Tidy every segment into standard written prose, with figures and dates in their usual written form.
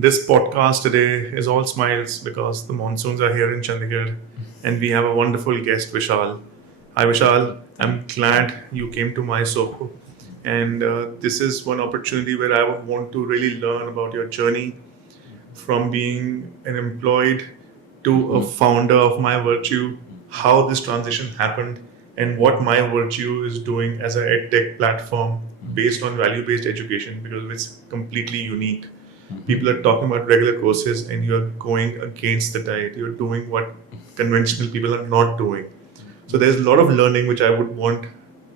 This podcast today is all smiles because the monsoons are here in Chandigarh and we have a wonderful guest, Vishal. Hi, Vishal. I'm glad you came to my Soho. And this is one opportunity where I would want to really learn about your journey from being an employed to a founder of MiVirtue, how this transition happened, and what MiVirtue is doing as a edtech platform based on value-based education because it's completely unique. People are talking about regular courses, and you're going against the tide. You're doing what conventional people are not doing. So there's a lot of learning which I would want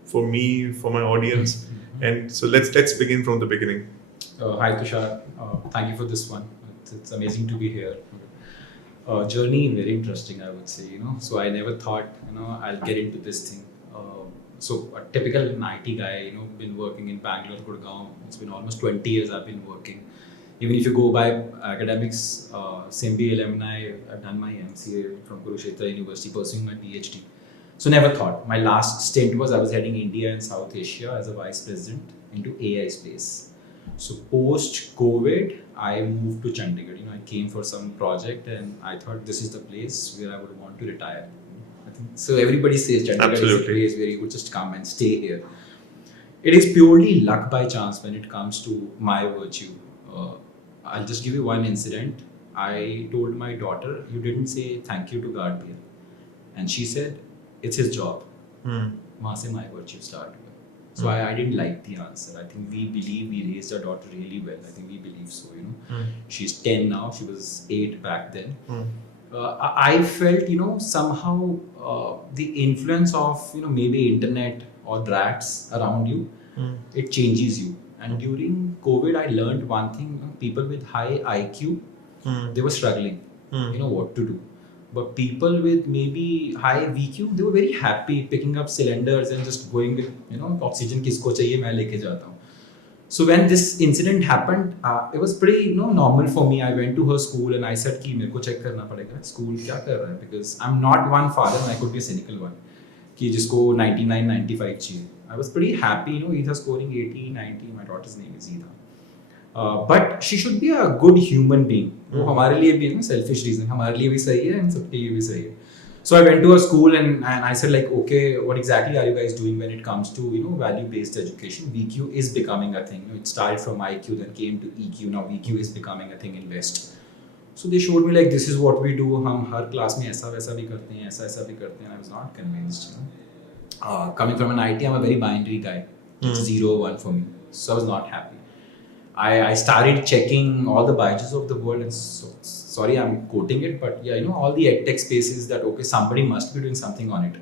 for me, for my audience, and so let's begin from the beginning. Hi Tushar, thank you for this one. It's amazing to be here. Journey very interesting, I would say. So I never thought I'll get into this thing. So a typical IT guy, been working in Bangalore, Gurgaon. It's been almost 20 years I've been working. Even if you go by academics, SMBA alumni, I've done my MCA from Kurukshetra University, pursuing my PhD. So never thought. My last stint was I was heading India and South Asia as a vice president into AI space. So post COVID, I moved to Chandigarh. I came for some project and I thought this is the place where I would want to retire. I think so. Everybody says Chandigarh is a place where you would just come and stay here. It is purely luck by chance when it comes to MiVirtue. I'll just give you one incident. I told my daughter, "You didn't say thank you to Guardian," and she said, "It's his job." वहाँ से MiVirtue start. So I didn't like the answer. I think we believe we raised our daughter really well. I think we believe so. She's 10 now. She was 8 back then. I felt somehow the influence of maybe internet or brats around you, it changes you. And during COVID, I learned one thing: people with high IQ, they were struggling. What to do. But people with maybe high VQ, they were very happy picking up cylinders and just going with, oxygen kisko chahiye, main leke jata hu. So when this incident happened, it was pretty normal for me. I went to her school and I said कि मेरे को check करना पड़ेगा school क्या कर रहा है, because I'm not one father and I could be a cynical one कि जिसको 99, 95 चाहिए. I was pretty happy, Either scoring 80, 90. My daughter's name is Either. But she should be a good human being. वो हमारे लिए भी selfish reason हमारे लिए भी सही है and सबके लिए भी सही है. So I went to her school and I said okay, what exactly are you guys doing when it comes to value-based education? VQ is becoming a thing. It started from IQ, then came to EQ. Now VQ is becoming a thing in West. So they showed me this is what we do. हम हर class में ऐसा वैसा भी करते हैं, ऐसा भी करते हैं. I was not convinced. Coming from an IT, I'm a very binary guy. It's 0 or 1 for me. So I was not happy. I started checking all the biases of the world, and sorry I'm quoting it, but yeah, all the edtech spaces that somebody must be doing something on it.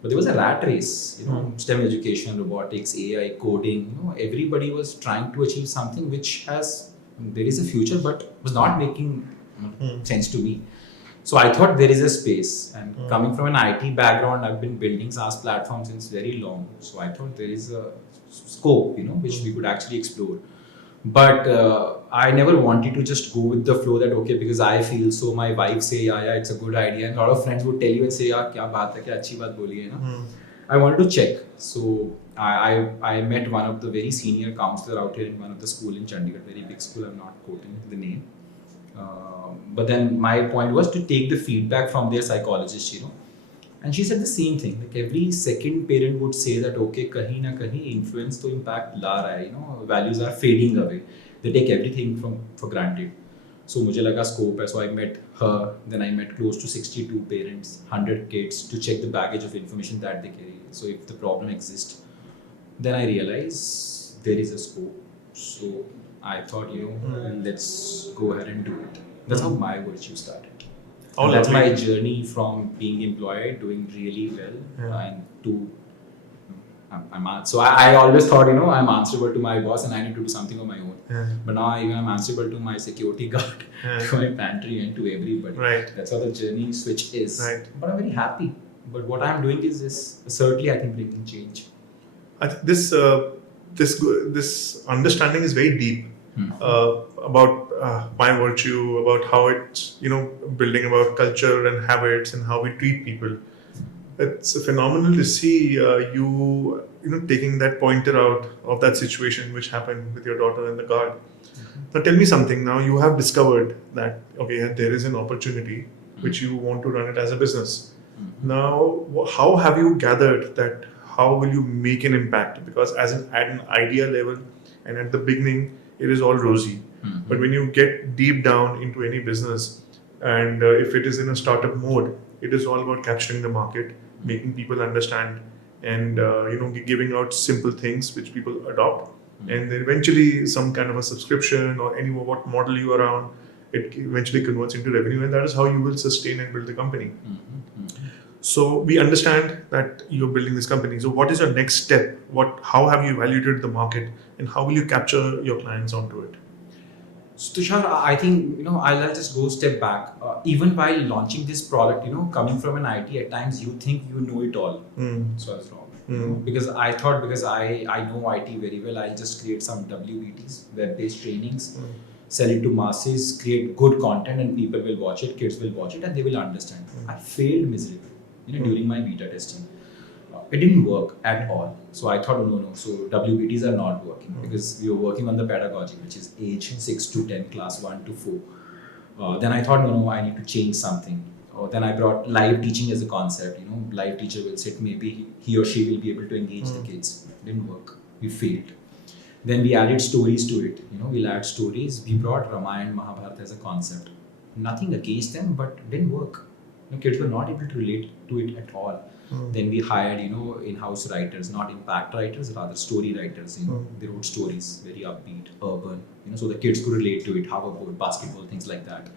But there was a rat race, STEM education, robotics, AI, coding. Everybody was trying to achieve something which there is a future, but was not making sense to me. So I thought there is a space, and coming from an IT background, I've been building SaaS platforms since very long. So I thought there is a scope, which we could actually explore. But I never wanted to just go with the flow that because I feel so, my wife say yeah it's a good idea, and a lot of friends would tell you and say kya baat hai, kya achhi baat boli hai na. I wanted to check. So I met one of the very senior counselor out here in one of the school in Chandigarh, very big school, I'm not quoting the name. But then my point was to take the feedback from their psychologist, and she said the same thing. Every second parent would say that kahin na kahin influence to impact la raha hai, values are fading away. They take everything for granted. So mujhe laga scope hai. So I met her, then I met close to 62 parents, 100 kids, to check the baggage of information that they carry. So if the problem exists, then I realized there is a scope. So I thought, let's go ahead and do it. That's how MiVirtue started. That's my journey from being employed, doing really well, and to so I always thought, I'm answerable to my boss and I need to do something on my own. But now I'm answerable to my security guard, to my pantry, and to everybody. Right. That's how the journey switch is. Right. But I'm very happy. But what I'm doing is certainly, I think, bringing change. I think this understanding is very deep about MiVirtue, about how it's building about culture and habits and how we treat people. it's phenomenal to see you taking that pointer out of that situation which happened with your daughter in the car. Now tell me something. Now you have discovered that okay, there is an opportunity which you want to run it as a business. Now, how have you gathered that? How will you make an impact? Because at an idea level and at the beginning, it is all rosy. But when you get deep down into any business, and if it is in a startup mode, it is all about capturing the market, making people understand, and giving out simple things which people adopt, and then eventually some kind of a subscription or any what model you are on, it eventually converts into revenue, and that is how you will sustain and build the company. So we understand that you're building this company. So what is your next step? How have you evaluated the market, and how will you capture your clients onto it? So Tushar, I think I'll just go a step back. Even while launching this product, coming from an IT, at times you think you know it all. So I was wrong. Because I thought because I know IT very well, I'll just create some WBTs, web-based trainings, sell it to masses, create good content, and people will watch it, kids will watch it, and they will understand. I failed miserably, during my beta testing. It didn't work at all. So I thought, no. So WBTs are not working because we were working on the pedagogy, which is age 6 to 10, class 1 to 4. Then I thought, no, I need to change something. Then I brought live teaching as a concept. Live teacher will sit, maybe he or she will be able to engage the kids. It didn't work. We failed. Then we added stories to it. We'll add stories. We brought Ramayana, Mahabharata as a concept. Nothing against them, but it didn't work. Kids were not able to relate to it at all. Then we hired, in-house writers, not impact writers, rather story writers. They wrote stories, very upbeat, urban, so the kids could relate to it, hoverboard, basketball, things like that.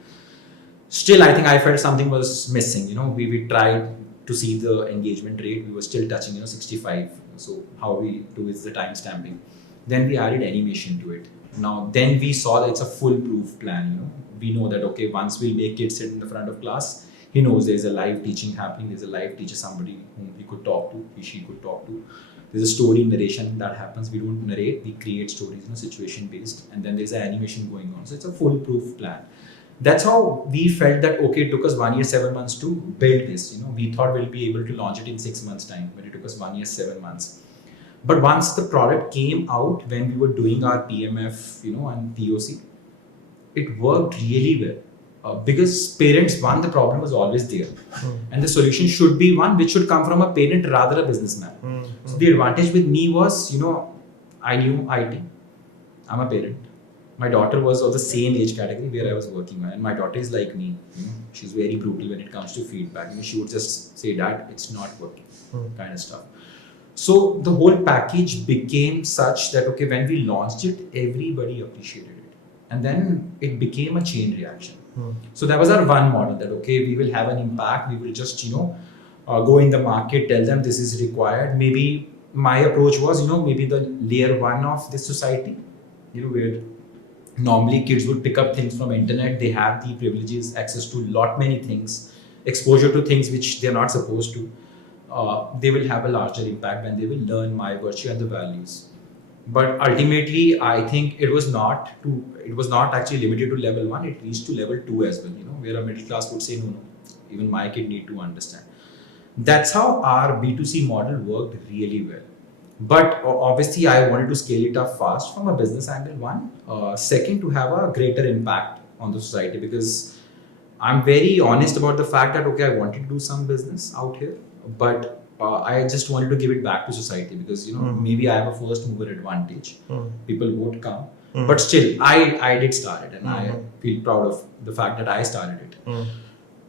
Still, I think I felt something was missing. We tried to see the engagement rate. We were still touching, 65. So how we do is the time stamping. Then we added animation to it. Now, then we saw that it's a foolproof plan. We know that, okay, once we make kids sit in the front of class, he knows there's a live teaching happening, there's a live teacher, somebody whom he could talk to, she could talk to. There's a story narration that happens. We don't narrate, we create stories, situation based, and then there's an animation going on. So it's a foolproof plan. That's how we felt that, okay, it took us 1 year, 7 months to build this. We thought we'll be able to launch it in 6 months' time, but it took us 1 year, 7 months. But once the product came out, when we were doing our PMF, and POC, it worked really well. Because parents, one, the problem was always there. And the solution should be one which should come from a parent rather a businessman. So the advantage with me was, I knew IT. I'm a parent. My daughter was of the same age category where I was working on. And my daughter is like me. She's very brutal when it comes to feedback. She would just say, Dad, it's not working, kind of stuff. So the whole package became such that, okay, when we launched it, everybody appreciated it. And then it became a chain reaction. So that was our one model that, okay, we will have an impact. We will just, go in the market, tell them this is required. Maybe my approach was, maybe the layer 1 of this society, where normally kids would pick up things from internet. They have the privileges, access to lot many things, exposure to things which they're not supposed to. They will have a larger impact when they will learn MiVirtue and the values. But ultimately, I think it was not actually limited to level 1. It reached to level 2 as well. Where a middle class would say, no, even my kid need to understand. That's how our B2C model worked really well. But obviously, I wanted to scale it up fast from a business angle. One, second, to have a greater impact on the society, because I'm very honest about the fact that, okay, I wanted to do some business out here, but I just wanted to give it back to society because, maybe I have a first mover advantage. People won't come. But still, I did start it, and I feel proud of the fact that I started it.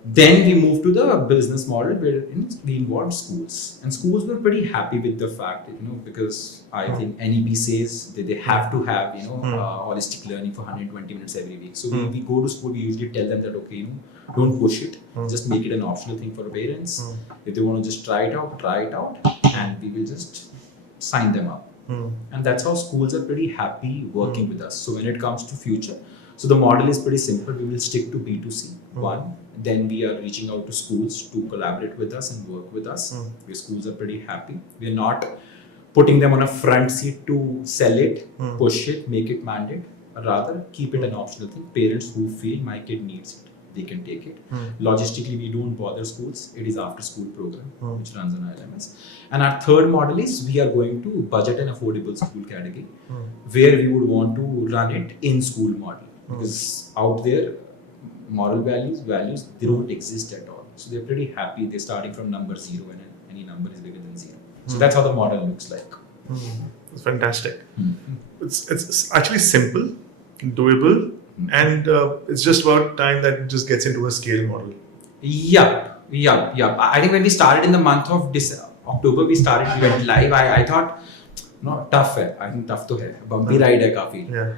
Then we moved to the business model where we involved schools. And schools were pretty happy with the fact, because I think NEP says that they have to have, holistic learning for 120 minutes every week. So we go to school, we usually tell them that, okay, don't push it. Just make it an optional thing for parents. If they want to just try it out, and we will just sign them up. And that's how schools are pretty happy working with us. So when it comes to future, so the model is pretty simple. We will stick to B2C. One, then we are reaching out to schools to collaborate with us and work with us. Where schools are pretty happy. We are not putting them on a front seat to sell it, push it, make it mandate. Rather, keep it an optional thing. Parents who feel my kid needs it, they can take it. Hmm. Logistically, we don't bother schools. It is after school program Hmm. which runs on ILMS. And our third model is we are going to budget and affordable school category, where we would want to run it in school model, because out there moral values they don't exist at all. So they're pretty happy. They're starting from number 0, and any number is bigger than 0. So that's how the model looks like. It's fantastic. It's actually simple, doable, and it's just about time that it just gets into a scale model. Yeah. I think when we started in the month of October, we went live. I thought, no, tough है. I think tough तो है. Bumpy ride है काफी. Yeah.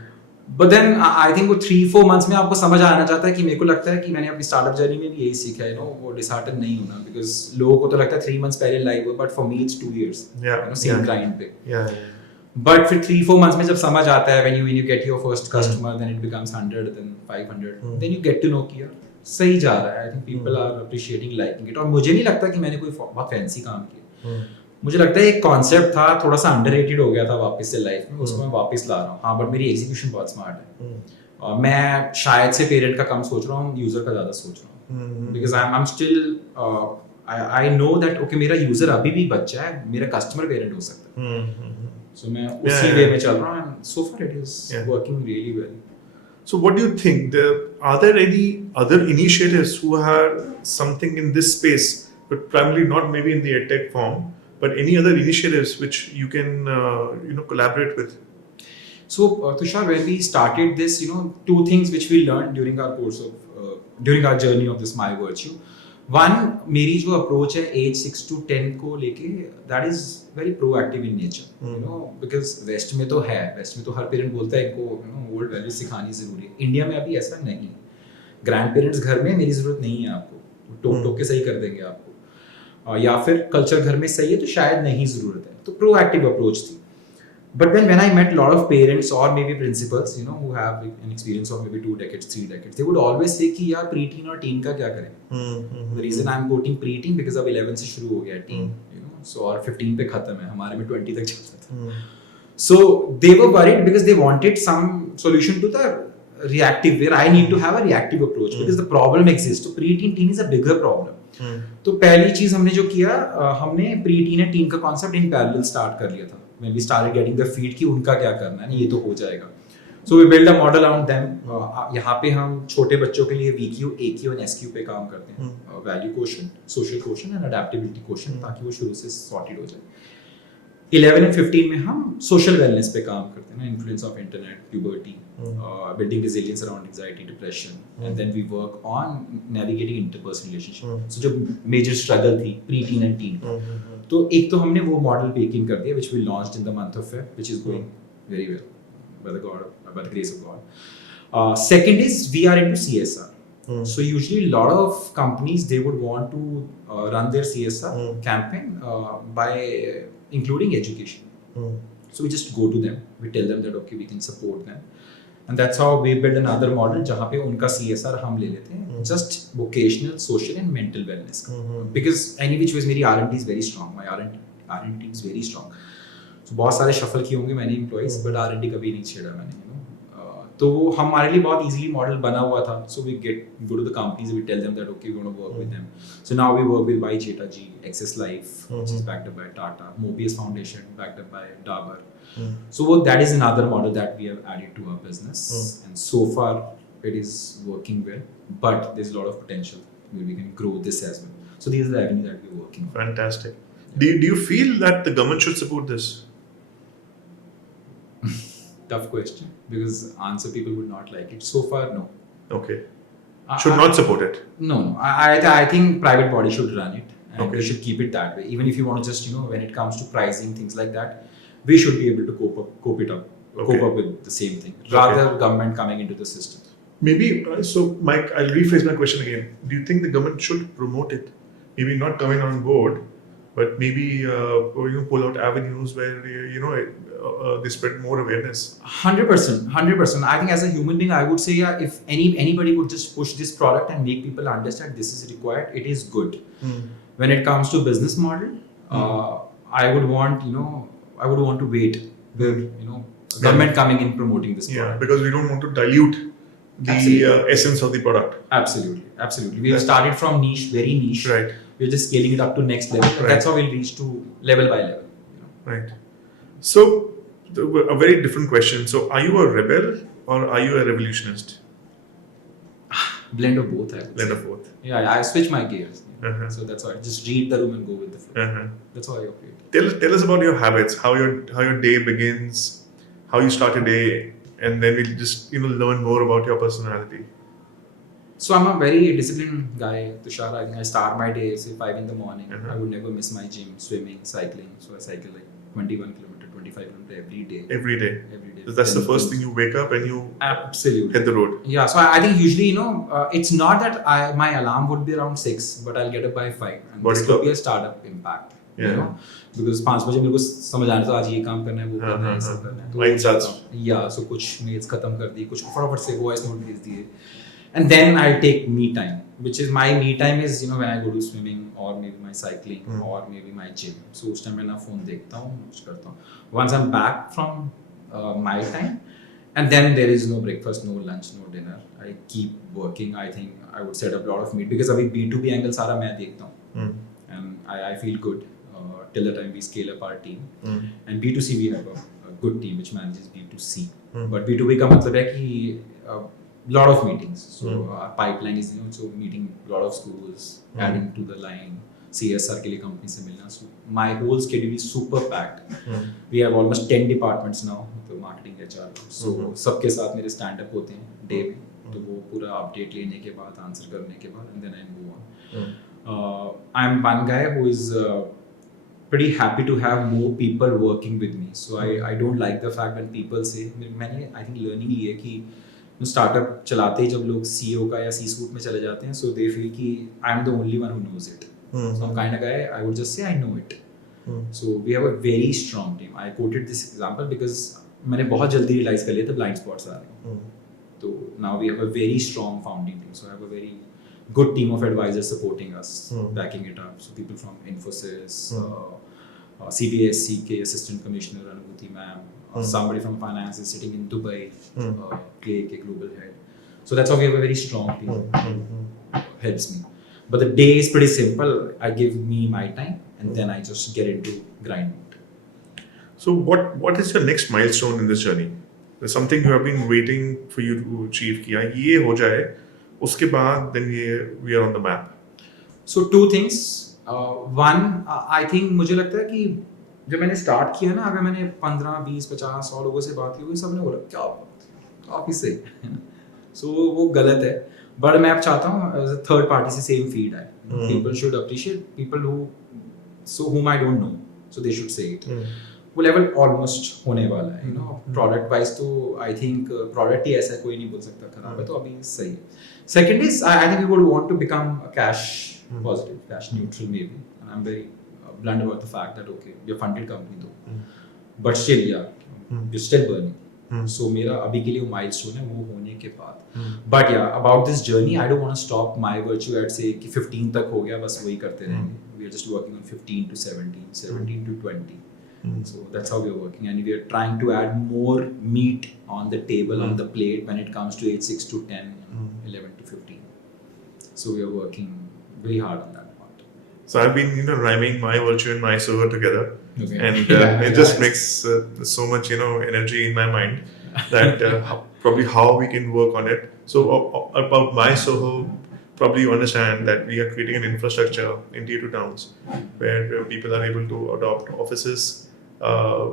But then I think वो 3-4 months में आपको समझ आना चाहता है कि मेरे को लगता है कि मैंने अपनी स्टार्टअप जर्नी में भी यही सीखा है, वो डिसहार्टन नहीं होना, because लोगों को तो लगता है 3 months पहले लाइव हो, but for me it's 2 years. Same client पे. Yeah. But फिर 3-4 months में जब समझ आता है, when you get your first customer, then it becomes 100, then 500, then you get to know कि यार सही जा रहा है. I think people are appreciating, liking it. और मुझे नहीं लगता कि मैंने कोई बहुत फैंसी काम किया. मुझे लगता है एक कॉन्सेप्ट था, थोड़ा सा अंडररेटेड हो गया था वापस से लाइफ में, उसको मैं वापस ला रहा हूँ. हाँ, बट मेरी एग्जीक्यूशन बहुत स्मार्ट है. मैं शायद से पेरेंट का कम सोच रहा हूँ, यूजर का ज्यादा सोच रहा हूँ, because I am still I know that okay मेरा यूजर अभी भी बच्चा है, मेरा कस्टमर पेरेंट हो सकता है. सो मैं उसी वे में चल रहा हूँ, and so far it is working really well. So what do you think? Are there any other initiatives who have something in this space, but primarily not maybe in the edtech form, but any other initiatives which you can collaborate with? So Tushar, when we started this, 2 things which we learned during our course of during our journey of this MiVirtue. One, मेरी जो approach है age 6 to 10 को लेके, that is very proactive in nature, because West में तो हर parent बोलता है इनको old values सिखानी जरूरी है. इंडिया में अभी ऐसा नहीं. ग्रैंड पेरेंट्स घर में मेरी जरूरत नहीं है आपको, टोक के सही कर देंगे आपको, या फिर कल्चर घर में सही है तो शायद नहीं जरूरत है. तो प्रोएक्टिव अप्रोच थी. But then when I met a lot of parents or maybe principals, who have an experience of maybe 2 decades, 3 decades, they would always say कि यार pre-teen और teen का क्या करें? The reason I'm quoting pre-teen because अब 11 से शुरू हो गया teen, so और 15 पे खत्म है, हमारे में 20 तक चलता था. So they were worried because they wanted some solution to the reactive, where I need to have a reactive approach because the problem exists. So pre-teen, teen is a bigger problem. तो पहली चीज हमने जो किया, हमने pre-teen और teen का concept in parallel start कर लिया था. When we started getting the feed कि उनका क्या करना है, ये तो हो जाएगा. So we build a model around them. यहाँ पे हम छोटे बच्चों के लिए VQ, AQ और SQ पे काम करते हैं. Value quotient, social quotient and adaptability quotient, ताकि वो शुरू से sorted हो जाए. 11 and 15 में हम social wellness पे काम करते हैं, influence of internet, puberty, building resilience around anxiety, depression, and then we work on navigating interpersonal relationship. So जो major struggle थी pre-teen and teen, तो एक तो हमने वो मॉडल बेकिंग कर दिया, which we launched in the month of Feb, which is going very well by the grace of God. Second is we are into CSR. So usually a lot of companies, they would want to run their CSR campaign by including education. So we just go to them, we tell them that okay, we can support them. And that's how we build another model जहाँ पे उनका CSR हम ले लेते हैं, just vocational, social and mental wellness. Because any which ways मेरी R&D is very strong, my R&D team is very strong. So बहुत सारे shuffle किए होंगे मैंने employees, but R&D कभी नहीं छेड़ा मैंने, तो वो हमारे लिए बहुत easily model बना हुआ था. So we go to the companies, we tell them that okay, we're going to work with them. So now we work with Cheta ji, Access Life, which is backed up by Tata, Mobius Foundation, backed up by Dabur. So that is another model that we have added to our business, and so far it is working well. But there's a lot of potential where we can grow this as well. So these are the avenues that we're working on. Fantastic. Do you feel that the government should support this? Tough question, because answer people would not like it. So far, no. Okay. Should not support it? No. I think private body should run it, and they should keep it that way. Even if you want to just, when it comes to pricing, things like that, we should be able to cope up with the same thing, rather government coming into the system. Maybe, so Mike, I'll rephrase my question again. Do you think the government should promote it? Maybe not coming on board, but maybe pull out avenues where they spread more awareness. 100%. I think as a human being, I would say if anybody would just push this product and make people understand this is required, it is good. When it comes to business model, I would want to wait where government coming in promoting this product. Yeah, because we don't want to dilute the Absolutely. essence of the product. Absolutely. We have started from niche, very niche. Right. We're just scaling it up to next level. And Right. that's how we'll reach to level by level. Right. So, a very different question. So, are you a rebel or are you a revolutionist? Blend of both, I would Blend say. of both. Yeah, I switch my gears. Uh-huh. So that's why I just read the room and go with the flow. Uh-huh. That's how I operate. Tell us about your habits, how your day begins, how you start your day, and then we'll just learn more about your personality. So I'm a very disciplined guy, Tushar. I think I start my day say 5 in the morning. Uh-huh. I would never miss my gym, swimming, cycling. So I cycle like 21 kilometer, 25 kilometer every day. Every day. Every day. So that's the first thing you wake up and you Absolutely hit the road. Yeah. So I think usually it's not that my alarm would be around 6, but I'll get up by 5. And Body this clock. could be a startup impact. Yeah. You know, because 5 बजे मेरे को समझ आना था आज ये काम करना है वो करना है ये सब करना है तो Mind starts. so कुछ मेल्स खत्म कर दिए कुछ फटाफट से वॉइस नोट भेज दिए and then I'll take me time, which is my me time is when I go to swimming or maybe my cycling or maybe my gym. So उस time मैं ना phone देखता हूँ कुछ करता हूँ. Once I'm back from my time, and then there is no breakfast, no lunch, no dinner. I keep working. I think I would set up a lot of meet because अभी B2B angle सारा मैं देखता हूँ, and I feel good till the time we scale up our team. And B2C we have a good team which manages B2C. But B2B का मतलब है कि lot of meetings. So our pipeline is so meeting a lot of schools, adding to the line, CSR के लिए company से मिलना. So my whole schedule is super packed. We have almost 10 departments now, तो marketing, HR. So सबके साथ मेरे stand up होते हैं day में. तो वो पूरा update लेने के बाद, answer करने के बाद, and then I move on. I'm one guy who is pretty happy to have more people working with me. So I don't like the fact when people say, मैंने I think learning ये कि startup चलाते ही जब लोग CEO का या C-suite में चले जाते हैं, so they feel कि I'm the only one who knows it. So I'm kind of guy, I would just say I know it. So we have a very strong team. I quoted this example because मैंने बहुत जल्दी realize कर लिया था blind spots आ रहे हैं. So now we have a very strong founding team. So I have a very good team of advisors supporting us, backing it up. So people from Infosys, CBSC के assistant commissioner Anubhuti ma'am, somebody from finance is sitting in Dubai, Clay के global head. So that's how we have a very strong team. Helps me. But the day is pretty simple. I give me my time and then I just get into grind mode. So what is your next milestone in this journey? There's something you have been waiting for you to achieve किया ये हो जाए उसके बाद then we are on the map. So two things. One, I think मुझे लगता है कि जब मैंने स्टार्ट किया ना, अगर मैंने 15, 20, 50, 100 लोगों से बात की होगी, सबने बोला क्या काफी सही है. So वो गलत है. बट मैं अब चाहता हूँ थर्ड पार्टी से सेम फीड आए. People should appreciate people whom I don't know, so they should say it. वो लेवल ऑलमोस्ट होने वाला है. प्रोडक्ट वाइज तो आई थिंक प्रोडक्ट ही ऐसा कोई नहीं बोल सकता खराब है, तो अभी सही है. Second is I think we would want to become cash positive, cash neutral may be. And I am very blunt about the fact that okay, we are funded company though, but still we're still burning. So मेरा अभी के लिए वो milestone है वो होने के बाद. But yeah, about this journey, I don't want to stop MiVirtue at say कि 15 तक हो गया बस वही करते रहेंगे. We are just working on 15 to 17, 17 to 20. So that's how we are working, and we are trying to add more meat on the table, on the plate when it comes to age 6 to 10, 11 to 15. So we are working very hard on that. So I've been, rhyming MiVirtue and MySoho together, and it just makes so much, energy in my mind that probably how we can work on it. So about MySoho, probably you understand that we are creating an infrastructure in tier 2 towns where people are able to adopt offices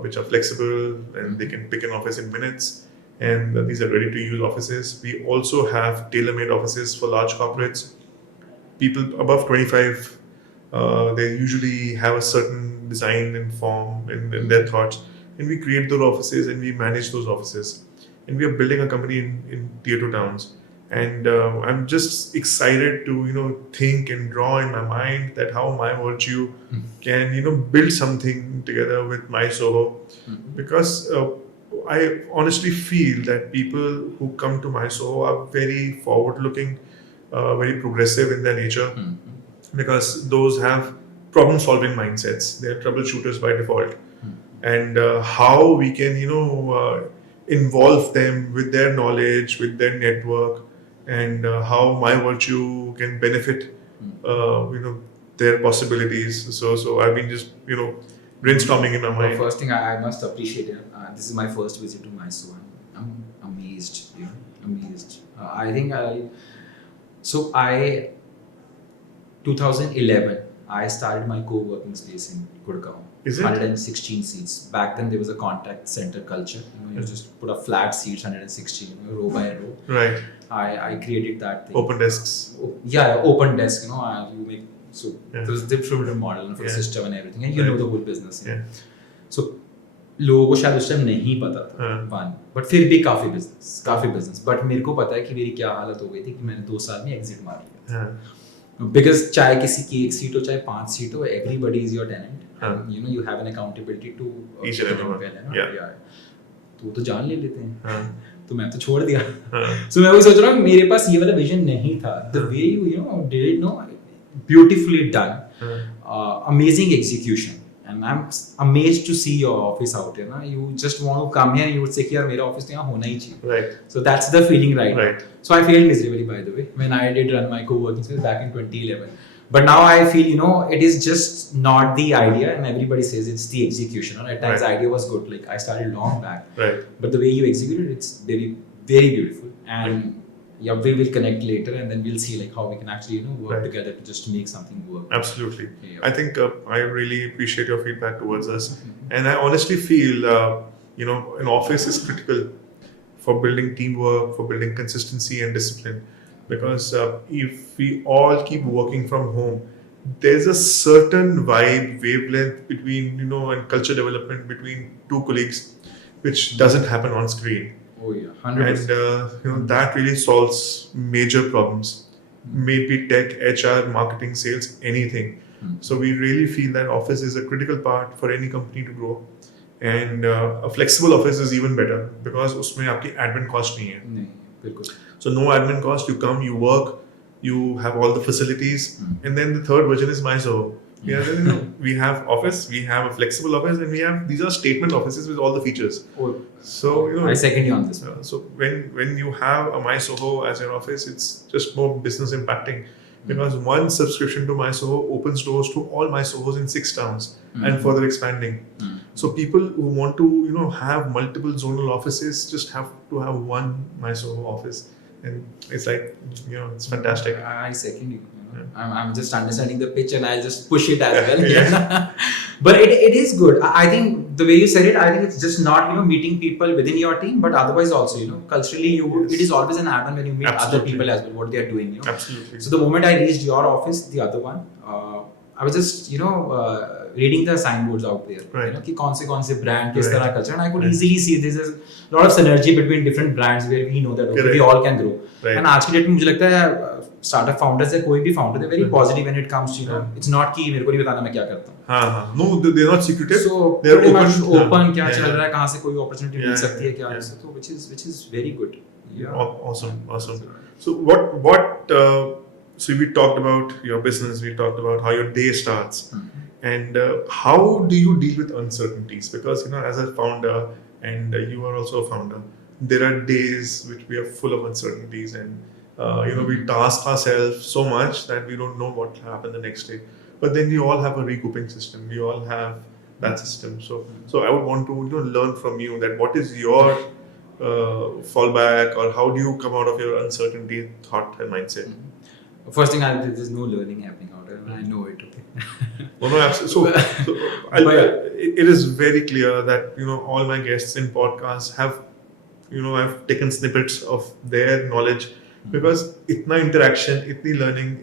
which are flexible and they can pick an office in minutes. And these are ready to use offices. We also have tailor-made offices for large corporates. People above 25. They usually have a certain design and form in their thoughts, and we create those offices and we manage those offices, and we are building a company in tier 2 towns. And I'm just excited to think and draw in my mind that how MiVirtue can build something together with MySoho, because I honestly feel that people who come to MySoho are very forward-looking, very progressive in their nature. Because those have problem-solving mindsets. They are troubleshooters by default. And how we can, involve them with their knowledge, with their network, and how MiVirtue can benefit, their possibilities. So I've been just, brainstorming in my Well, mind. first thing I must appreciate it. This is my first visit to Mysore. I'm amazed, amazed. I think so I 2011 I started my co-working space in Gurgaon. Is it? 116 seats. Back then there was a contact center culture. You just put a flat seats, 116, row by row. Right. I created that thing. Open desks. Yeah, open desk. You make so Yeah. there was a different model for the Yeah. system and everything, and you know the whole business. Yeah. So लोगों को शायद उस time नहीं पता था one, but फिर भी काफी बिजनेस बट मेरे को पता है कि मेरी क्या हालत हो गई थी कि मैंने 2 साल में एग्जिट मार लिया, बिकॉज चाहे किसी की 1 सीट हो चाहे 5 सीट हो, everybody is your tenant, you have an accountability to Each and everyone. तो वो तो जान ले लेते हैं, तो मैं तो छोड़ दिया. हाँ. So मैं वही सोच रहा हूँ मेरे पास ये वाला विजन नहीं था. The way you did it, beautifully done, amazing execution. And I'm amazed to see your office out here. You just want to come here and you would say कि यार मेरा ऑफिस तो यहाँ होना ही चाहिए. Right. So that's the feeling right now. Right. So I failed miserably, by the way, when I did run my co-working space back in 2011. But now I feel, it is just not the idea, and everybody says it's the execution. At times the idea was good, like I started long back. Right. But the way you executed, it's very, very beautiful. And yeah, we will connect later, and then we'll see like how we can actually work together to just make something work. Absolutely. Yeah. I think I really appreciate your feedback towards us, and I honestly feel an office is critical for building teamwork, for building consistency and discipline. Because if we all keep working from home, there's a certain wavelength between and culture development between two colleagues, which doesn't happen on screen. Oh yeah, 100%. And that really solves major problems. Maybe tech, HR, marketing, sales, anything. So we really feel that office is a critical part for any company to grow. And a flexible office is even better because उसमें आपकी admin cost नहीं है. नहीं, बिल्कुल. So no admin cost. You come, you work, you have all the facilities, and then the third version is MyZoho. Yeah, we have office, we have a flexible office, and these are statement offices with all the features. Oh, so I second you on this. So when you have a MyZoho as your office, it's just more business impacting, because one subscription to MyZoho opens doors to all MyZohos in 6 towns and further expanding. So people who want to have multiple zonal offices just have to have one MyZoho office, and it's like it's fantastic. I second you. I'm just understanding the pitch and I'll just push it as well. But it is good. I think the way you said it, I think it's just not meeting people within your team, but otherwise also culturally it is always an add-on when you meet other people as well, what they are doing. Absolutely. So the moment I reached your office, the other one, I was just reading the signboards out there, right. कि कौन से brand किस तरह culture, and I could easily see there's a lot of synergy between different brands where we know that we all can grow. Right. And आज की date में मुझे लगता है startup founders है, कोई भी founder है, very positive when it comes to it's not कि मेरे को नहीं बताना मैं क्या करता हूँ. हाँ. No, they're not secretive. So they're pretty much open. क्या yeah. चल रहा है, कहाँ से कोई opportunity मिल सकती है क्या, yeah. तो which is very good. Yeah. Awesome. So what so we talked about your business, we talked about how your day starts, and how do you deal with uncertainties? Because as a founder, and you are also a founder, there are days which we are full of uncertainties, and we task ourselves so much that we don't know what will happen the next day. But then we all have a recouping system. We all have that system. So I would want to learn from you that what is your fallback, or how do you come out of your uncertainty thought and mindset? First thing there's no learning happening out there, and I know it. Okay. No, absolutely. It is very clear that all my guests in podcasts have I've taken snippets of their knowledge, because इतना interaction, इतनी learning,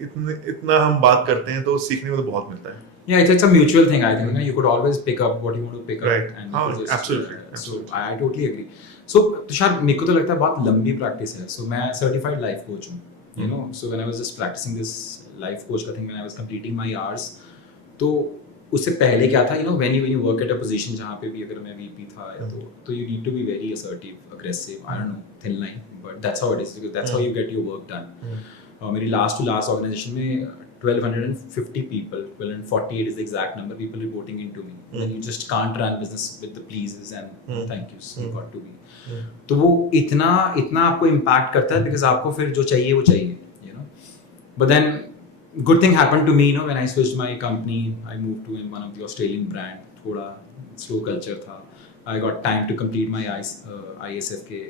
इतना हम बात करते हैं तो सीखने को तो बहुत मिलता है. Yeah, it's a mutual thing. I think you could always pick up what you want to pick up. Right. And Absolutely. So I totally agree. So Tushar, मेरे को तो लगता है बहुत लंबी practice है. So मैं certified life coach हूँ. So when I was just practicing this life coach का thing, when I was completing my hours, तो उससे पहले क्या था, when you work at a position जहाँ पे भी अगर मैं VP था, तो you need to be very assertive, aggressive, I don't know, thin line, but that's how it is, because that's how you get your work done. मेरी last to last organization में 1250 people, 1248 is the exact number, people reporting into me. Then you just can't run business with the pleases and thank yous. You got to be. तो वो इतना आपको impact करता है because आपको फिर जो चाहिए वो चाहिए, you know. But then good thing happened to me, you know, when I switched my company, I moved to one of the Australian brand. थोड़ा slow culture था. I got time to complete my ISF के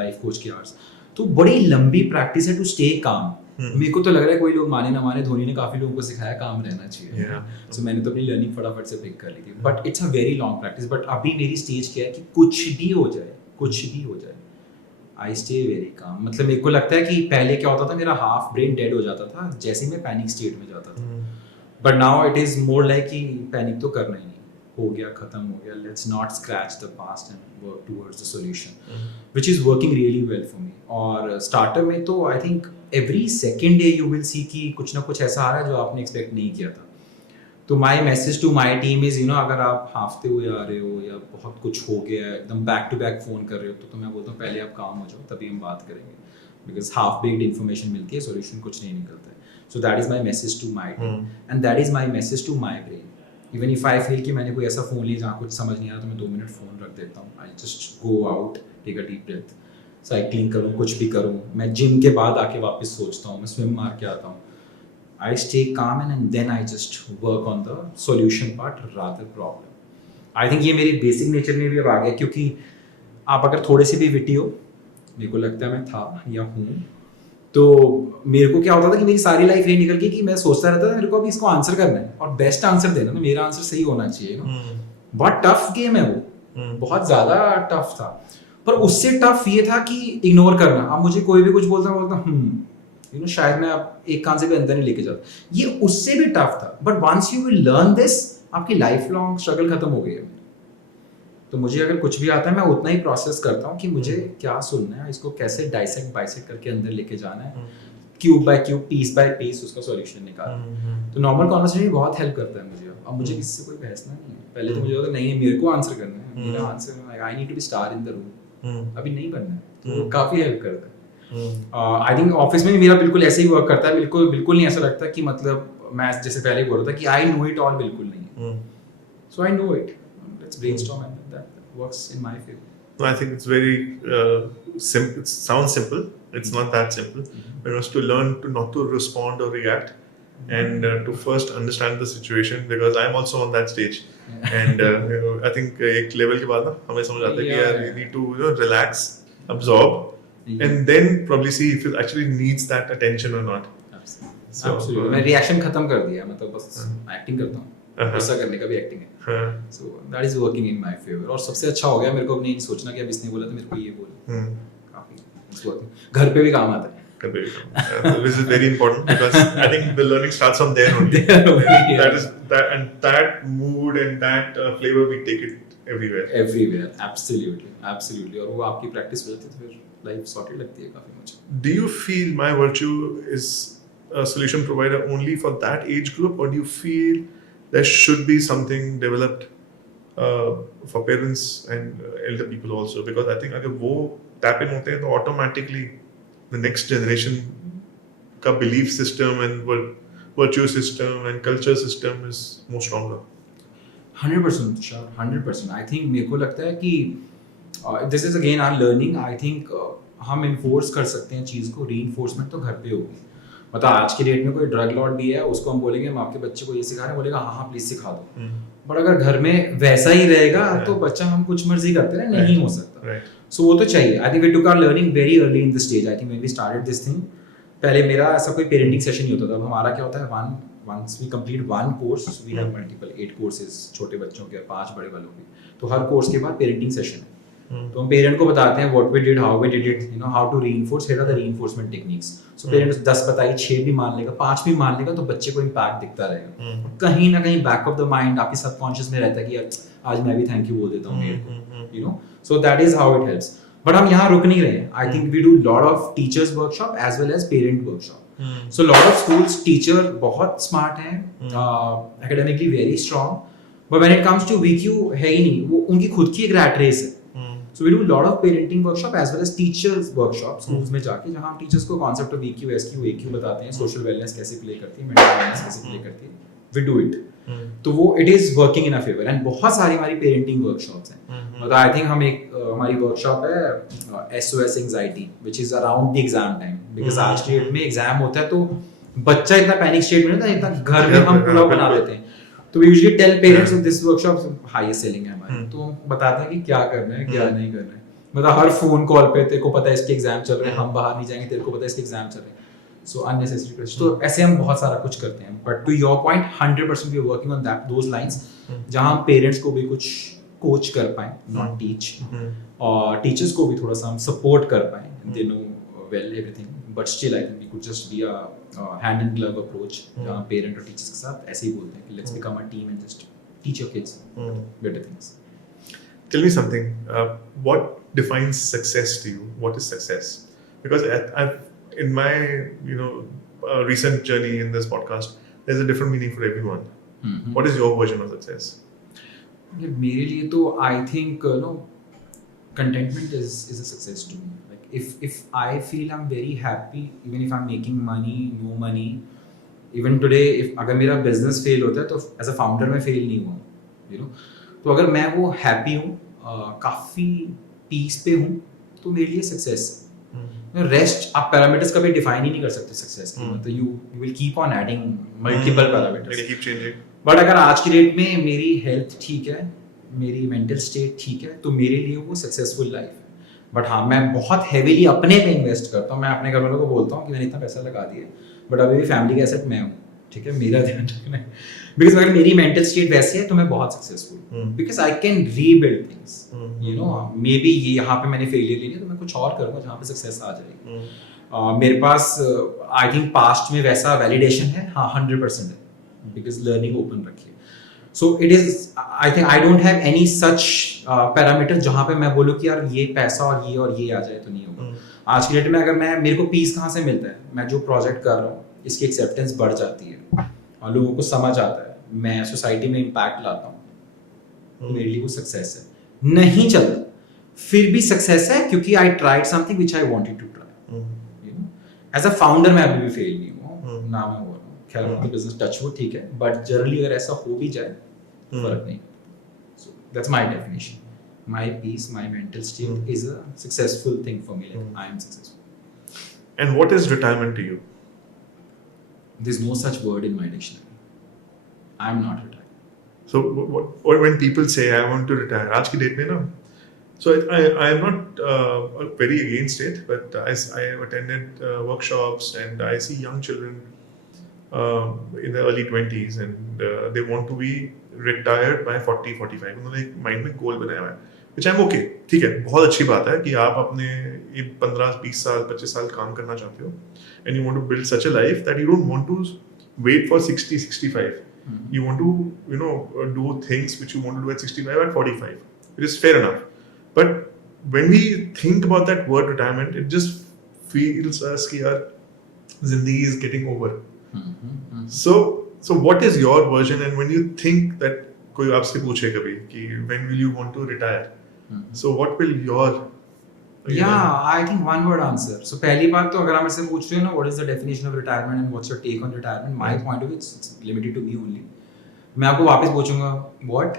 life coach के hours. तो बड़ी लंबी practice है to stay calm. मेरे को तो लग रहा है कोई लोग माने ना माने, धोनी ने काफी लोगों को सिखाया काम रहना चाहिए. So मैंने तो अपनी लर्निंग फटाफट से पिक कर ली थी. But it's a very long practice. But अभी मेरी स्टेज क्या है कि कुछ भी हो जाए, I stay very calm. मतलब मेरे को लगता है कि पहले क्या होता था, मेरा हाफ ब्रेन डेड हो जाता था जैसे मैं पैनिक स्टेट में जाता था. But now it is more like कि पैनिक तो करना ही नहीं, हो गया, खत्म हो गया. Let's not scratch the past and work towards the solution, which is working really well for me. और स्टार्टअप में तो I think every second day you will see कि कुछ ना कुछ ऐसा आ रहा है जो आपने एक्सपेक्ट नहीं किया था. तो my message to my team is, you know, अगर आप हाफते हुए आ रहे हो या बहुत कुछ हो गया है, एकदम बैक टू बैक फ़ोन कर रहे हो, तो मैं बोलता हूँ पहले आप काम हो जाओ, तभी हम बात करेंगे. बिकॉज हाफ बेक्ड इन्फॉर्मेशन मिलती है, सोल्यूशन कुछ नहीं निकलता है. So that is my message to my team and that is my message to my brain. Even if I feel कि मैंने कोई ऐसा फ़ोन लिया जहाँ कुछ समझ नहीं आ रहा, तो मैं 2 मिनट फ़ोन रख देता हूँ. I just go out, take a deep breath, cycling करूँ, कुछ भी करूँ. मैं जिम के बाद आके वापस सोचता हूँ, मैं स्विम मार के आता हूँ. I stay calm and then I just work on the solution part rather problem. I think ये मेरी basic nature में भी अब आ गया, क्योंकि आप अगर थोड़े से भी विटी हो, मेरे को लगता है मैं था या हूँ, तो मेरे को क्या होता था कि मेरी सारी लाइफ ये निकल गई कि मैं सोचता रहता था मेरे को अभी इसको आंसर करना है और बेस्ट आंसर देना ना, मेरा आंसर सही होना चाहिए ना. बहुत टफ गेम है वो, बहुत ज़्यादा टफ था. पर उससे टफ ये था कि इग्नोर करना. अब मुझे कोई भी कुछ बोलता यू नो, शायद मैं आप एक कान से भी अंदर नहीं लेके जाता. ये उससे भी टफ था. But once you will learn this, आपकी लाइफ लॉन्ग स्ट्रगल खत्म हो गई है. तो मुझे अगर कुछ भी आता है, मैं उतना ही प्रोसेस करता हूँ कि मुझे क्या सुनना है, इसको कैसे डाइसेक्ट बाइसेक्ट करके अंदर लेके जाना है, cube by cube, piece by piece उसका सॉल्यूशन निकालना. तो नॉर्मल कॉन्वर्सेशन बहुत हेल्प करता है मुझे. अब मुझे किसी से कोई बहसना नहीं है. पहले तो मुझे लगा नहीं, मेरे को आंसर करना है, मेरा answer, I need to be star in the room. अभी नहीं बनना है. तो काफी हेल्प करता है. आई थिंक ऑफिस में भी मेरा बिल्कुल ऐसे ही वर्क करता है. बिल्कुल नहीं ऐसा लगता कि मतलब मैं जैसे पहले बोल रहा था कि आई नो इट ऑल, बिल्कुल नहीं. So I know it, let's brainstorm and that works in my favour. No, I think it's very simple. It sounds simple. It's not that simple. But was to learn to not to respond or react, and to first understand the situation, because I'm also on that stage. And I think एक level के बाद ना हमें समझ आता है कि यार you need to relax, absorb. And then probably see if it actually needs that attention or not. Absolutely. मैं reaction खत्म कर दिया, मतलब बस acting करता हूँ. गुस्सा करने का भी acting है. So that is working in my favor. और सबसे अच्छा हो गया, मेरे को अब नहीं सोचना कि अब इसने बोला तो मेरे को ये बोला. काफी it's working. घर पे भी काम आता है. This is very important because I think the learning starts from there only. That mood and that flavor, we take it everywhere. Absolutely. और वो आपकी practice हो जाती है तो फिर लाइफ सॉर्टेड लगती है काफी मुझे. Do you feel MiVirtue is a solution provider only for that age group, or do you feel there should be something developed for parents and elder people also? Because I think अगर वो tap in होते हैं तो automatically the next generation का belief system and virtue system and culture system is more stronger. 100% sure, 100%. I think मेरे को लगता है कि this is again our learning. I think हम इन्फोर्स कर सकते हैं चीज़ को. रीइंफोर्समेंट तो घर पे होगी. मतलब आज की डेट में कोई ड्रग लॉर्ड भी है, उसको हम बोलेंगे हम आपके बच्चे को ये सिखा रहे हैं, बोलेगा हाँ प्लीज सिखा दो. बट अगर घर में वैसा ही रहेगा तो बच्चा हम कुछ मर्जी करते हैं, नहीं हो सकता. सो वो तो चाहिए. I think we took our learning very early in the stage. I think when we started this thing, पहले मेरा ऐसा कोई पेरेंटिंग सेशन नहीं होता था. हमारा क्या होता है, once we complete one course, we have multiple 8 courses, छोटे बच्चों के 5 बड़े वालों के. तो हर कोर्स के बाद पेरेंटिंग सेशन है. तो हम पेरेंट को बताते हैं what we did, how we did it, you know, how to reinforce, here are the reinforcement techniques. So parent 10 बताई, 6 भी मान लेगा, 5 भी मान लेगा, तो बच्चे को इम्पैक्ट दिखता रहेगा. कहीं ना कहीं बैक ऑफ द माइंड आपके सबकॉन्शियस में रहता है कि यार आज मैं भी थैंक यू बोल देता हूँ, you know. So that is how it helps. But हम यहाँ रुक नहीं रहे हैं. I think we do lot of teachers workshop as well as parent workshop. So lot of schools teacher बहुत स्मार्ट हैं, academically very strong, but when it comes to VQ है ही नहीं. वो उनकी खुद की एक रैट रेस है. So we do a lot of parenting workshop as well as teachers workshops schools में जाके, जहाँ हम टीचर्स को concept of EQ, SQ, AQ बताते हैं, social wellness कैसे play करती है, mental wellness कैसे play करती है, we do it. तो वो it is working in our favor and बहुत सारी हमारी parenting workshops हैं. मतलब I think हम एक हमारी workshop है SOS anxiety which is around the exam time because आज के डेट में एग्जाम होता है तो बच्चा इतना पैनिक स्टेट में रहता है, इतना घर में हम पूरा बना देते हैं. तो we usually tell parents of this workshop highest selling है हमारी, तो बताते हैं कि क्या करना है क्या नहीं करना है. मतलब हर फोन कॉल पे तेरे को पता है इसके एग्जाम चल रहे हैं, हम बाहर नहीं जाएंगे, तेरे को पता है इसके एग्जाम चल रहे हैं. So unnecessary question. तो ऐसे हम बहुत सारा कुछ करते हैं. But to your point 100% we are working on that those lines जहां हम पेरेंट्स को भी कुछ कोच कर पाए, नॉट टीच, और टीचर्स को भी थोड़ा सा हम सपोर्ट कर पाए. They know well everything but still I think we could just be a hand in glove approach जहां पेरेंट और टीचर्स के साथ ऐसे ही बोलते हैं कि let's become a team and just teach your kids better things. Tell me something. What defines success to you? What is success? Because in my recent journey in this podcast, there's a different meaning for everyone. What is your version of success? मेरे लिए तो I think contentment is a success to me. Like if I feel I'm very happy, even if I'm making money, no money, even today if अगर मेरा business fail होता है तो as a founder मैं fail नहीं हुआ, तो अगर मैं वो हैप्पी हूँ, काफ़ी पीस पे हूँ, तो मेरे लिए सक्सेस है. रेस्ट आप पैरामीटर्स कभी डिफाइन ही नहीं कर सकते सक्सेस की. मतलब you will keep on adding multiple parameters, keep changing. But अगर आज की डेट में मेरी हेल्थ ठीक है, मेरी मेंटल स्टेट ठीक है, तो मेरे लिए वो सक्सेसफुल लाइफ है. बट हाँ, मैं बहुत हैवीली अपने पे इन्वेस्ट करता हूँ. मैं अपने घर वालों को बोलता हूँ कि मैंने इतना पैसा लगा दिया, बट अभी भी फैमिली का एसेट मैं हूँ, ठीक है, मेरा ध्यान रखना है. बिकॉज अगर मेरी मेंटल स्टेट वैसी है तो मैं बहुत successful, because I can rebuild things. May be ये यहाँ पे मैंने फेलियर ले लिया तो मैं कुछ और करूँगा जहाँ पे सक्सेस आ जाएगी. मेरे पास आई थिंक पास्ट में वैसा वैलिडेशन है, हाँ 100% है, बिकॉज लर्निंग ओपन रखी है. So it is I think I don't have any such parameter जहाँ पे मैं बोलूँ कि यार ये पैसा और ये आ जाए तो नहीं होगा. आज की डेट में अगर मेरे को पीस कहाँ से मिलता है, मैं जो प्रोजेक्ट कर रहा हूँ इसकी एक्सेप्टेंस बढ़ जाती है और लोगों को समझ आता है, मैं सोसाइटी में इम्पैक्ट लाता हूँ, मेरे लिए वो सक्सेस है. नहीं चलता फिर भी सक्सेस है क्योंकि I tried something which I wanted to try. As a founder मैं अभी भी फेल नहीं हुआ, ना मैं हो रहा हूँ. खैर अपना बिजनेस टच वो ठीक है, बट जनरली अगर ऐसा हो भी जाए फर्क नहीं. So that's my definition. My peace, my mental state is a successful thing for me. Like I am successful. And what is retirement to you? There's no such word in my dictionary. I'm not retired. So when people say I want to retire, आज की date में ना, so I am not very against it, but I have attended workshops and I see young children in the early 20s and they want to be retired by 40-45. उन्होंने एक mind में गोल बनाया हुआ है, which I'm okay. ठीक है, बहुत अच्छी बात है कि आप अपने 15-20 साल 25 साल काम करना चाहते हो and you want to build such a life that you don't want to wait for 60-65. You want to do things which you want to do at 65 at 45. It is fair enough. But when we think about that word retirement, it just feels us कि यार जिंदगी is getting over. So what is your version, and when you think that कोई आपसे पूछे कभी कि when will you want to retire, so what will your I think one word answer. So पहली बात तो अगर आप मुझसे पूछ रहे हो ना what is the definition of retirement and what's your take on retirement, my point of view it's limited to me only. मैं आपको वापस पूछूंगा what,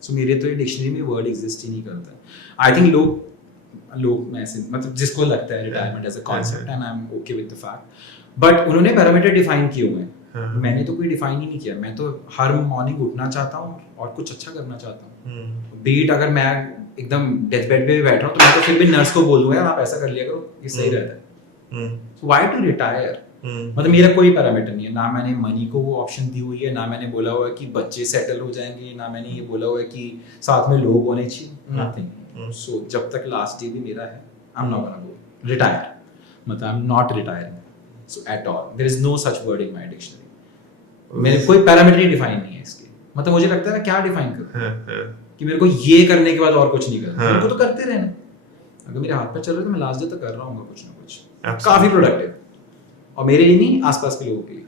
so मेरे तो ये डिक्शनरी में वर्ड एग्जिस्ट ही नहीं करता. आई थिंक लोग में ऐसे मतलब जिसको लगता है retirement as a concept and I am okay with the fact, but उन्होंने पैरामीटर डिफाइन किए हुए हैं. मैंने तो कोई डिफाइन ही नहीं किया. मैं तो हर मॉर्निंग उठना चाहता हूँ और कुछ अच्छा करना चाहता हूँ. बीट अगर मैं एकदम डेथ बेड पे भी बैठ रहा हूँ तो मैं तो फिर भी नर्स को बोल दूंगा यार आप ऐसा कर लिया करो, ये सही रहता है. So why to retire? मतलब मेरा कोई पैरामीटर नहीं है. ना मैंने मनी को वो ऑप्शन दी हुई है, ना मैंने बोला हुआ है कि बच्चे सेटल हो जाएंगे, ना मैंने ये बोला हुआ है कि साथ में लोग होने चाहिए. नथिंग. सो जब तक लास्ट डे भी मेरा है I am not gonna go retire. मतलब I am not retiring so at all. There is no such word in my dictionary. मेरे कोई पैरामीटर ही डिफाइन नहीं है इसके. मतलब मुझे लगता है मैं क्या डिफाइन करूं कि मेरे को ये करने के बाद और कुछ नहीं करना. मेरे को तो करते रहना. अगर मेरे हाथ पे चल रहा है तो मैं लास्ट डे तक कर रहा हूँ कुछ ना कुछ. काफी प्रोडक्टिव, और मेरे लिए नहीं, आसपास के लोगों के लिए.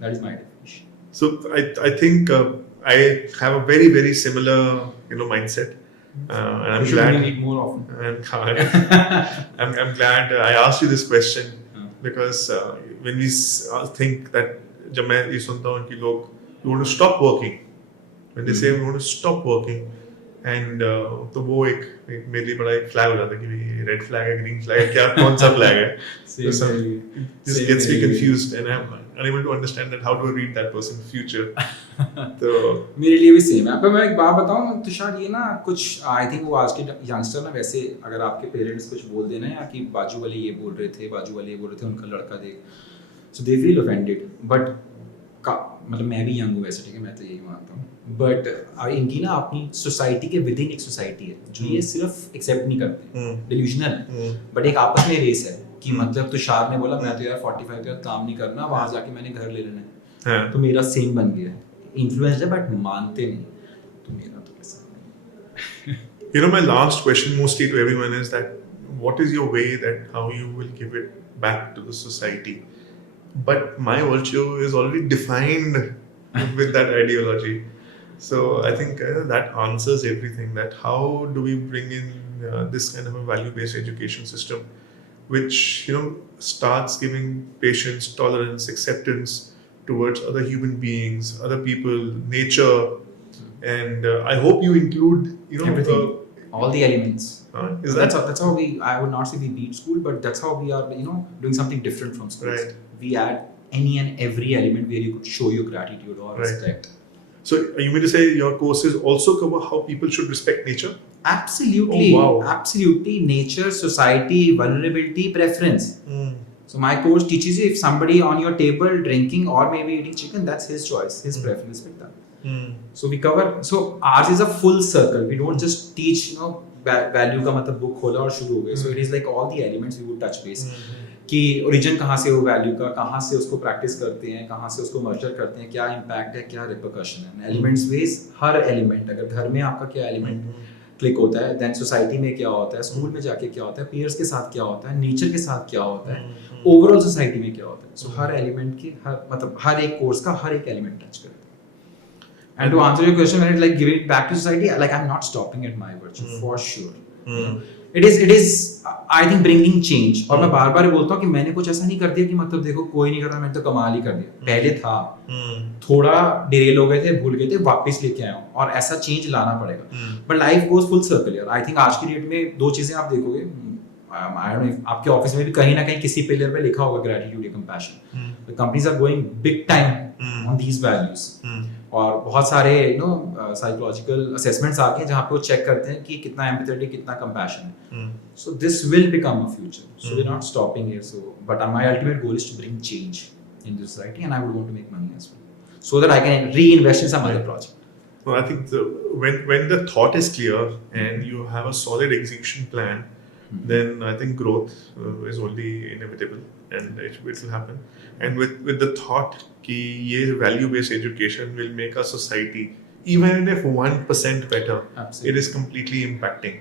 That is my definition. So I think I have a very similar mindset. And I'm You should glad. meet more often. I'm glad I asked you this question हाँ. because when we think that जब मैं ये सुनता हूँ कि लोग you want to stop working, when they say we want to stop working, and तो वो एक मेरे लिए बड़ा एक फ्लैग हो जाता है कि रेड फ्लैग है, ग्रीन फ्लैग है, क्या कौन सा फ्लैग है? Same So here. just Same gets me here. confused and I'm unable to understand that how to read that person's future. तो मेरे लिए भी सेम है। पर मैं एक बात बताऊं तुषार, ये ना कुछ आई थिंक वो आज के यंगस्टर ना, वैसे अगर आपके पेरेंट्स कुछ बोल देना या कि बाजू वाले ये बोल रहे थे, बाजू वाले ये बोल रहे थे, उनका लड़का देख, सो दे फील ऑफेंडेड। बट मतलब मैं भी यंग हूँ वैसे, ठीक है, मैं तो यही मानता हूँ। बट इनकी ना अपनी सोसाइटी के विद इन एक सोसाइटी है जो ये सिर्फ एक्सेप्ट नहीं करते, डिल्यूजनल है, बट एक आपस में रेस है कि मतलब तुषार ने बोला मैं तो यार 45 के बाद काम नहीं करना, वहां जाके मैंने घर ले लेना है, तो मेरा सेम बन गया है। इन्फ्लुएंस्ड है बट मानते नहीं, तो मेरा तो कैसा। You know, my last question mostly to everyone is that what is your way that how you will give it back to the society? But my virtue is already defined with that ideology. So I think that answers everything. That how do we bring in this kind of a value-based education system, which starts giving patience, tolerance, acceptance towards other human beings, other people, nature, and I hope you include Everything. All the elements. Is that's how we, I would not say we beat school, but that's how we are doing something different from schools. Right. We add any and every element where you could show your gratitude or Right. respect. So you mean to say your courses also cover how people should respect nature? Absolutely. Oh, wow. Absolutely. Nature, society, vulnerability, preference. So my course teaches you if somebody on your table drinking or maybe eating chicken, that's his choice, his preference. Respect that. So we cover. So ours is a full circle. We don't just teach value का मतलब book खोला और शुरू हो गए. So it is like all the elements we would touch base. कि origin कहाँ से हो वैल्यू का, कहाँ से उसको प्रैक्टिस करते हैं, कहाँ से उसको मर्जर करते हैं, क्या इम्पैक्ट है, क्या रिपरकशन है, एलिमेंट्स बेस हर एलिमेंट। अगर घर में आपका क्या एलिमेंट क्लिक होता है, देन सोसाइटी में क्या होता है, स्कूल में जाके क्या होता है, पीयर्स के साथ क्या होता है, नेचर के साथ क्या होता है, ओवरऑल सोसाइटी में क्या होता है। सो हर एलिमेंट की मतलब हर एक कोर्स का हर एक एलिमेंट टच करते हैं। And to answer your question, when it like giving it back to society, like I'm not stopping at MiVirtue for sure. It is I think bringing change. और मैं बार-बार बोलता हूँ कि मैंने कुछ ऐसा नहीं कर दिया कि मतलब देखो कोई नहीं कर रहा, मैंने तो कमाल ही कर दिया। पहले था, थोड़ा डिरेल हो गए थे, भूल गए थे, वापस लेके आया हूँ और ऐसा चेंज लाना पड़ेगा। But life goes full circle यार। आई थिंक आज की डेट में दो चीजें आप देखोगे, I don't know, आपके ऑफिस में भी कहीं ना कहीं किसी पिलर पे लिखा होगा ग्रेटिट्यूड या compassion. The companies are going big time on these values. और बहुत सारे साइकोलॉजिकल असेसमेंट्स आके जहाँ पे वो चेक करते हैं कि कितना एम्पैथेटिक, कितना कंपैशन है। So this will become a future, so we are not stopping here. So but my ultimate goal is to bring change in the society and I would want to make money as well so that I can reinvest in some other project. Well, I think when the thought is clear and you have a solid execution plan, then I think growth is only inevitable and it will happen. And with the thought कि ये value-based education will make our society even if 1% better, Absolutely. it is completely impacting.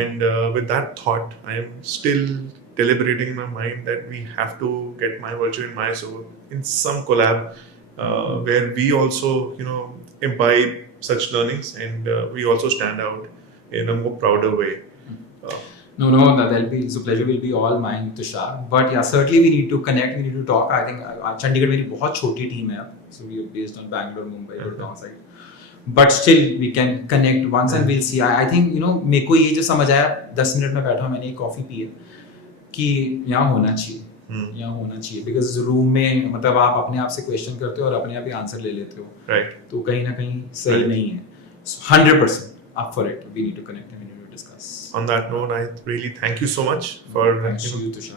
And with that thought, I am still deliberating in my mind that we have to get MiVirtue and MySoul in some collab where we also imbibe such learnings and we also stand out in a more prouder way. No, that'll be, so pleasure will be all mine, Tushar. But yeah, certainly we need to connect, we need to talk. I think Chandigarh मेरी बहुत छोटी team है, so we are based on Bangalore, Mumbai, Gurgaon side. But still we can connect once and we'll see. I think मेरे को ये जो समझ आया 10 मिनट में बैठा, मैंने एक कॉफी पी है कि यहाँ होना चाहिए, because रूम में मतलब आप अपने आप से क्वेश्चन करते हो और अपने आप ही आंसर ले लेते हो, right? तो कहीं ना कहीं सही नहीं है। So 100% up for it. We need to connect and we need to discuss. On that note, I really thank you so much for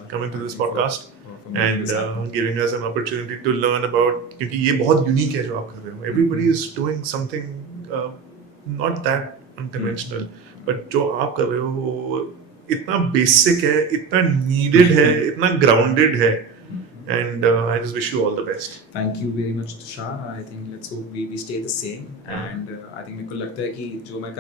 coming to this podcast and giving us an opportunity to learn about, क्योंकि ये बहुत unique है जो आप कर रहे हो। Everybody is doing something not that unconventional, but जो आप कर रहे हो वो इतना बेसिक है, इतना needed है, इतना grounded है, and I just wish you all the best. Thank you very much, Tushar. I think let's hope we stay the same. And I think मेरे को लगता है कि जो मैं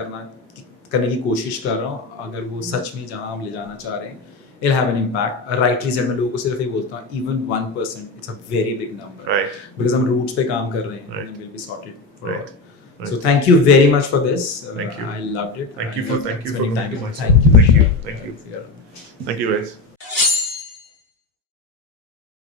करने की कोशिश कर रहा हूँ, अगर वो सच में जहाँ हम ले जाना चाह रहे हैं, it'll have an impact. Rightly said, मैं लोगों को सिर्फ ये बोलता हूँ, even 1%, it's a very big number. Right. Because हम roots पे काम कर रहे हैं, Right. and we'll be sorted. Right. Right. So thank you very much for this. Thank you. I loved it. Thank you for spending time. coming to my show. Thank you. Thank you. Vishal. Thank you. Yeah. Thank you, guys.